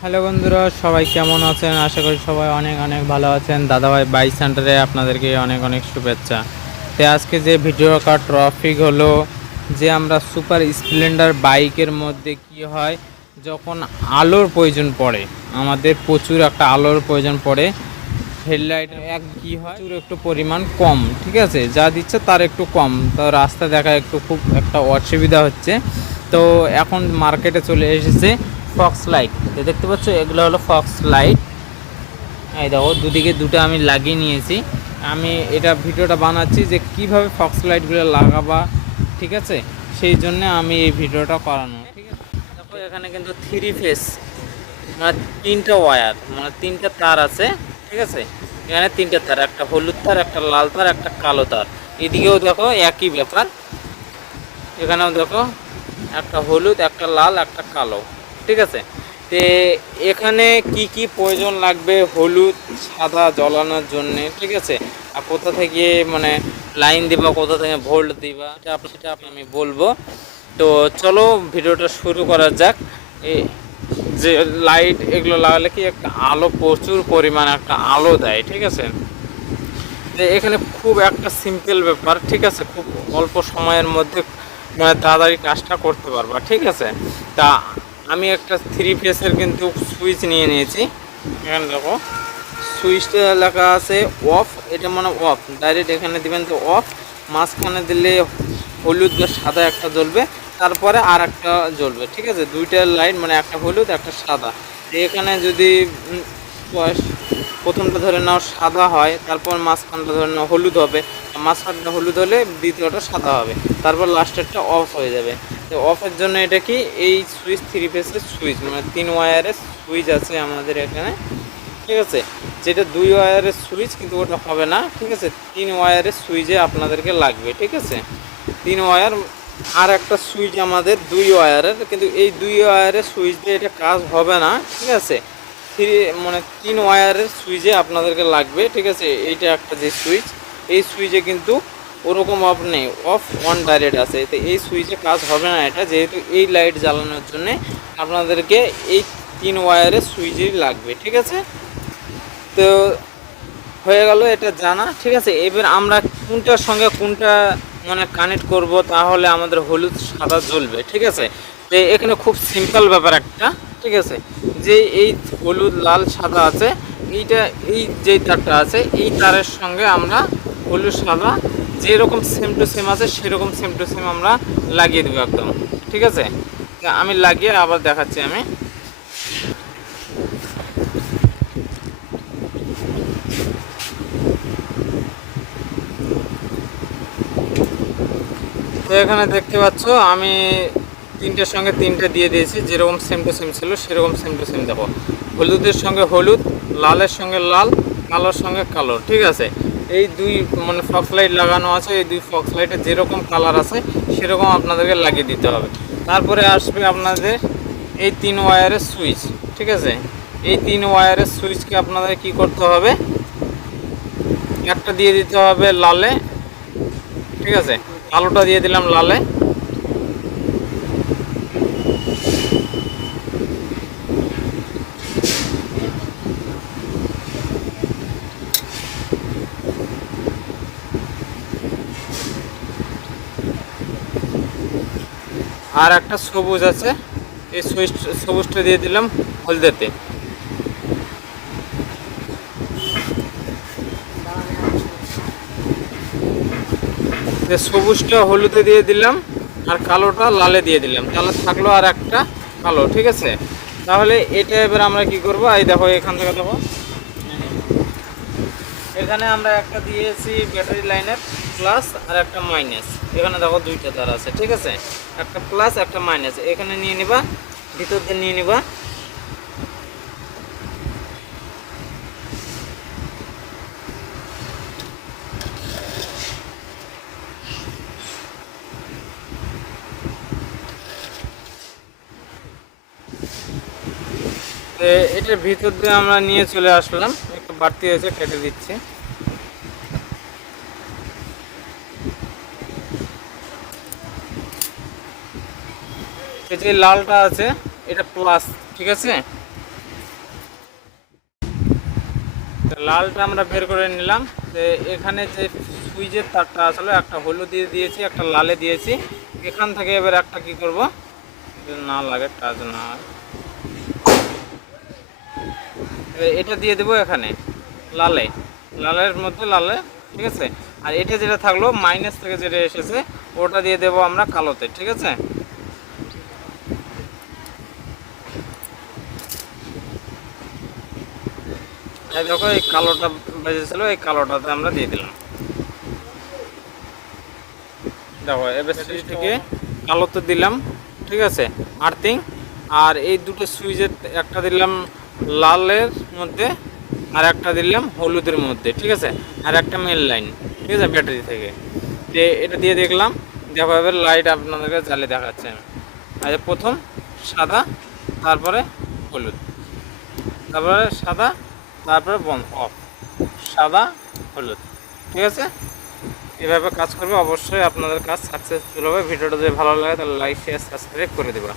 Hello বন্ধুরা, সবাই কেমন আছেন? আশা করি সবাই অনেক অনেক ভালো আছেন। দাদাভাই বাইক সেন্টারে আপনাদেরকে অনেক অনেক শুভেচ্ছা। তো আজকে যে ভিডিওটা টপিক হলো যে আমরা সুপার স্প্লেন্ডার বাইকের মধ্যে কি হয় যখন আলোর প্রয়োজন পড়ে, আমাদের প্রচুর একটা আলোর প্রয়োজন পড়ে। হেডলাইট এক কি হয় প্রচুর একটু পরিমাণ কম, ঠিক আছে, যা দিচ্ছে তার একটু কম, তো রাস্তা দেখা একটু খুব একটা অসুবিধা হচ্ছে। তো এখন মার্কেটে চলে এসেছে ফক্স লাইট। দেখতে পাচ্ছ, এগুলো হলো ফক্স লাইট। এই দেখো, দুদিকে দুটো আমি লাগিয়ে নিয়েছি। আমি এটা ভিডিওটা বানাচ্ছি যে কিভাবে ফক্স লাইটগুলো লাগাবা, ঠিক আছে, সেই জন্য আমি এই ভিডিওটা করানো, ঠিক আছে। দেখো, এখানে কিন্তু থ্রি ফেস, মানে তিনটা ওয়্যার, মানে তিনটা তার আছে, ঠিক আছে। এখানে তিনটা তার, একটা হলুদ তার, একটা লাল তার, একটা কালো তার। এদিকেও দেখো একই ব্যাপার, এখানেও দেখো একটা হলুদ, একটা লাল, একটা কালো, ঠিক আছে। তে এখানে কি কি প্রয়োজন লাগবে হলুদ সাদা জ্বলানোর জন্যে, ঠিক আছে। আর কোথা থেকে মানে লাইন দিবা, কোথা থেকে ভোল্ট দিবা, সেটা আমি বলবো। তো চলো ভিডিওটা শুরু করা যাক। যে লাইট এগুলো লাগালে কি একটা আলো, প্রচুর পরিমাণে একটা আলো দেয়, ঠিক আছে। যে এখানে খুব একটা সিম্পল ব্যাপার, ঠিক আছে, খুব অল্প সময়ের মধ্যে মানে তাড়াতাড়ি কাজটা করতে পারবা, ঠিক আছে। তা আমি একটা থ্রি ফেসের কিন্তু সুইচ নিয়ে নিয়েছি। এখানে দেখো সুইচটা লেখা আছে অফ, এটা মানে অফ, ডাইরেক্ট এখানে দিবেন তো অফ। মাঝখানে দিলে হলুদ বা সাদা একটা জ্বলবে, তারপরে আর একটা জ্বলবে, ঠিক আছে। দুইটা লাইট, মানে একটা হলুদ একটা সাদা। এখানে যদি প্রথমটা ধরে নাও সাদা হয়, তারপর মাঝখানটা ধরে নাও হলুদ হবে, মাঝখানটা হলুদ হলে দ্বিতীয়টা সাদা হবে, তারপর লাস্টেরটা অফ হয়ে যাবে। তো অফের জন্য এটা কি, এই সুইচ থ্রি ফেসের সুইচ, মানে তিন ওয়্যারের সুইচ আছে আমাদের এখানে, ঠিক আছে। যেটা দুই ওয়্যারের সুইচ কিন্তু ওটা হবে না, ঠিক আছে। তিন ওয়্যারের সুইচে আপনাদেরকে লাগবে, ঠিক আছে। তিন ওয়্যার। আর একটা সুইচ আমাদের দুই ওয়্যারের, কিন্তু এই দুই ওয়্যারের সুইচ দিয়ে এটা কাজ হবে না, ঠিক আছে। থ্রি মানে তিন ওয়্যারের সুইচে আপনাদেরকে লাগবে, ঠিক আছে। এইটা একটা যে সুইচ, এই সুইচে কিন্তু ওরকম অফ নেই, অফ অন ডাইরেক্ট আছে। তো এই সুইচে কাজ হবে না এটা, যেহেতু এই লাইট জ্বালানোর জন্যে আপনাদেরকে এই তিন ওয়্যারের সুইচই লাগবে, ঠিক আছে। তো হয়ে গেল এটা জানা, ঠিক আছে। এবার আমরা কোনটার সঙ্গে কোনটা মানে কানেক্ট করব, তাহলে আমাদের হলুদ সাদা জ্বলবে, ঠিক আছে। তো এখানে খুব সিম্পল ব্যাপার একটা, ঠিক আছে। যে এই হলুদ লাল সাদা আছে, এইটা এই যে তারটা আছে, এই তারের সঙ্গে আমরা হলুদ সাদা যেরকম সেম টু সেম আছে সেরকম সেম টু সেম আমরা লাগিয়ে দেবো একদম, ঠিক আছে। আমি লাগিয়ে আবার দেখাচ্ছি আমি। তো এখানে দেখতে পাচ্ছ আমি তিনটের সঙ্গে তিনটে দিয়ে দিয়েছি, যেরকম সেম টু সেম ছিল সেরকম সেম টু সেম। দেখো, হলুদের সঙ্গে হলুদ, লালের সঙ্গে লাল, কালোর সঙ্গে কালো, ঠিক আছে। এই দুই মানে ফক্স লাইট লাগানো আছে, এই দুই ফক্স লাইটে যেরকম কালার আছে সেরকম আপনাদেরকে লাগিয়ে দিতে হবে। তারপরে আসবে আপনাদের এই তিন ওয়্যারের সুইচ, ঠিক আছে। এই তিন ওয়্যারের সুইচকে আপনাদের কি করতে হবে, একটা দিয়ে দিতে হবে লালে, ঠিক আছে। কালোটা দিয়ে দিলাম লালে। আর একটা সবুজ আছে, এই সুইচ সবুজটা দিয়ে দিলাম হলদেতে। সবুজটা হলুদে দিয়ে দিলাম, আর কালোটা লালে দিয়ে দিলাম, তাহলে থাকলো আর একটা কালো, ঠিক আছে। তাহলে এটা এবার আমরা কি করব, এই দেখো এখান থেকে দেখো, এখানে আমরা একটা দিয়েছি ব্যাটারি লাইনের প্লাস আর একটা মাইনাস। এখানে দেখো দুইটা তার আছে, ঠিক আছে, একটা প্লাস একটা মাইনাস। এখানে নিয়ে নিবা, ভিতর দিয়ে নিয়ে নিবা। এটার ভিতর দিয়ে আমরা নিয়ে চলে আসলাম, একটু বাড়তি হয়েছে কেটে দিচ্ছি। এই যে লালটা আছে এটা প্লাস, ঠিক আছে। তো লালটা আমরা বের করে নিলাম। তো এখানে যে সুইচের তারটা আসলে একটা হলুদ দিয়ে দিয়েছি, একটা লালে দিয়েছি। এখান থেকে এবার একটা কি করব, না লাগে টাচ না হয়, এটা দিয়ে দেবো এখানে লালে, লালের মধ্যে লালে, ঠিক আছে। আর এটা যেটা থাকলো মাইনাস থেকে যেটা এসেছে ওটা দিয়ে দেবো আমরা কালোতে, ঠিক আছে। এই দেখো এই কালোটা বেজেছিল, এই কালোটাতে আমরা দিয়ে দিলাম। দেখো এবার সুইচটিকে কালোতে দিলাম, ঠিক আছে, আর্থিং। আর এই দুটো সুইচের একটা দিলাম লালের মধ্যে, আর একটা দিলাম হলুদের মধ্যে, ঠিক আছে। আর একটা মেল লাইন, ঠিক আছে, ব্যাটারি থেকে। তো এটা দিয়ে দেখলাম, দেখো এবার লাইট আপনাদেরকে জ্বালিয়ে দেখাচ্ছে। আর প্রথম সাদা, তারপরে হলুদ, তারপরে সাদা, তারপরে বন্ধ অফ, সাদা হলুদ, ঠিক আছে। এভাবে কাজ করবে, অবশ্যই আপনাদের কাজ সাকসেসফুল হবে। ভিডিওটা যদি ভালো লাগে তাহলে লাইক শেয়ার সাবস্ক্রাইব করে দেবা।